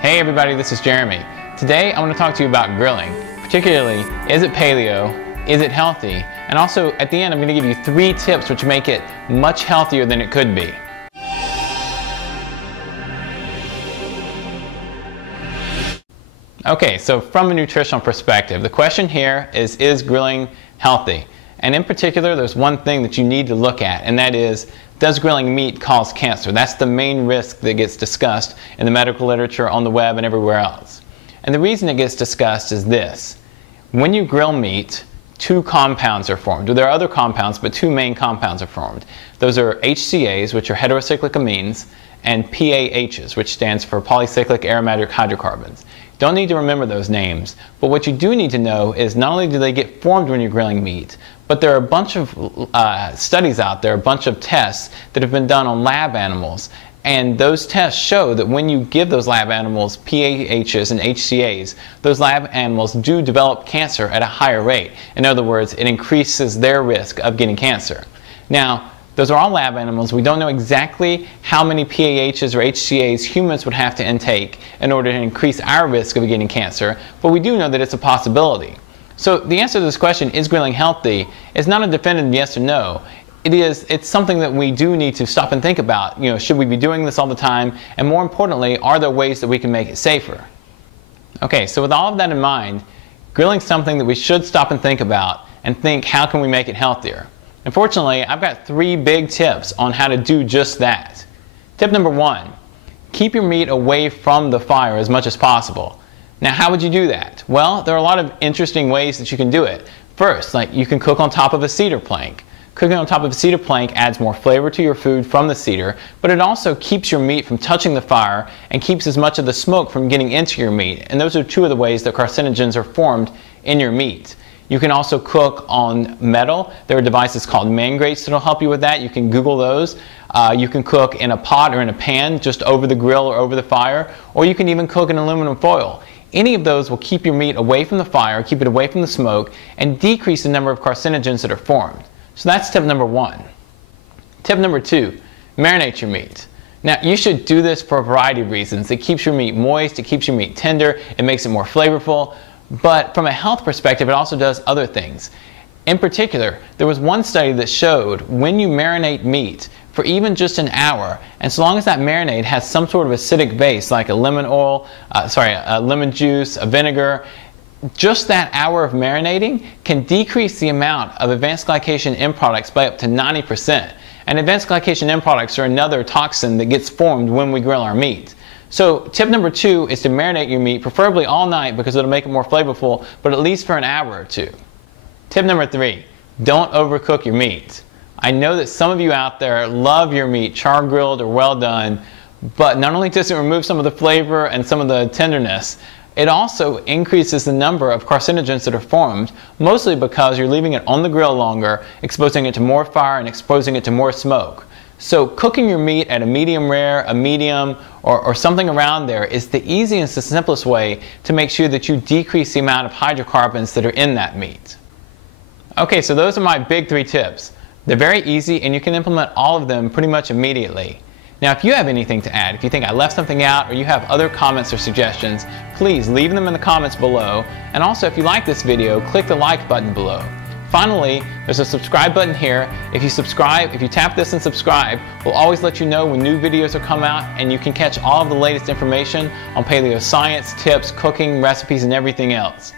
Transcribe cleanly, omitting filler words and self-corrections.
Hey everybody, this is Jeremy. Today I want to talk to you about grilling, particularly is it paleo, is it healthy, and also at the end I'm going to give you 3 tips which make it much healthier than it could be. Okay, so from a nutritional perspective, the question here is grilling healthy? And in particular, there's one thing that you need to look at, and that is, does grilling meat cause cancer? That's the main risk that gets discussed in the medical literature, on the web, and everywhere else. And the reason it gets discussed is this. When you grill meat, 2 compounds are formed. There are other compounds, but 2 main compounds are formed. Those are HCAs, which are heterocyclic amines, and PAHs, which stands for polycyclic aromatic hydrocarbons. Don't need to remember those names, but what you do need to know is not only do they get formed when you're grilling meat, but there are a bunch of studies out there, a bunch of tests that have been done on lab animals, and those tests show that when you give those lab animals PAHs and HCAs, those lab animals do develop cancer at a higher rate. In other words, it increases their risk of getting cancer. Now, those are all lab animals. We don't know exactly how many PAHs or HCAs humans would have to intake in order to increase our risk of getting cancer, but we do know that it's a possibility. So the answer to this question, is grilling healthy, is not a definitive yes or no. It's something that we do need to stop and think about. You know, should we be doing this all the time? And more importantly, are there ways that we can make it safer? Okay, so with all of that in mind, grilling is something that we should stop and think about and think, how can we make it healthier? Unfortunately, I've got 3 big tips on how to do just that. Tip number 1, keep your meat away from the fire as much as possible. Now, how would you do that? Well, there are a lot of interesting ways that you can do it. First, like you can cook on top of a cedar plank. Cooking on top of a cedar plank adds more flavor to your food from the cedar, but it also keeps your meat from touching the fire and keeps as much of the smoke from getting into your meat. And those are 2 of the ways that carcinogens are formed in your meat. You can also cook on metal. There are devices called man grates that will help you with that. You can Google those. You can cook in a pot or in a pan just over the grill or over the fire, or you can even cook in aluminum foil. Any of those will keep your meat away from the fire, keep it away from the smoke, and decrease the number of carcinogens that are formed. So that's tip number 1. Tip number 2, marinate your meat. Now, you should do this for a variety of reasons. It keeps your meat moist, it keeps your meat tender, it makes it more flavorful. But from a health perspective, it also does other things. In particular, there was one study that showed when you marinate meat for even just an hour, and so long as that marinade has some sort of acidic base, like a lemon lemon juice, a vinegar, just that hour of marinating can decrease the amount of advanced glycation end products by up to 90%. And advanced glycation end products are another toxin that gets formed when we grill our meat. So tip number 2 is to marinate your meat, preferably all night because it'll make it more flavorful, but at least for an hour or 2. Tip number 3, don't overcook your meat. I know that some of you out there love your meat char grilled or well done, but not only does it remove some of the flavor and some of the tenderness, it also increases the number of carcinogens that are formed, mostly because you're leaving it on the grill longer, exposing it to more fire and exposing it to more smoke. So cooking your meat at a medium rare, a medium, or something around there is the easiest and simplest way to make sure that you decrease the amount of hydrocarbons that are in that meat. Okay, so those are my big 3 tips. They're very easy and you can implement all of them pretty much immediately. Now, if you have anything to add, if you think I left something out or you have other comments or suggestions, please leave them in the comments below. And also, if you like this video, click the like button below. Finally, there's a subscribe button here. If you tap this and subscribe, we'll always let you know when new videos are come out, and you can catch all of the latest information on paleo science, tips, cooking, recipes, and everything else.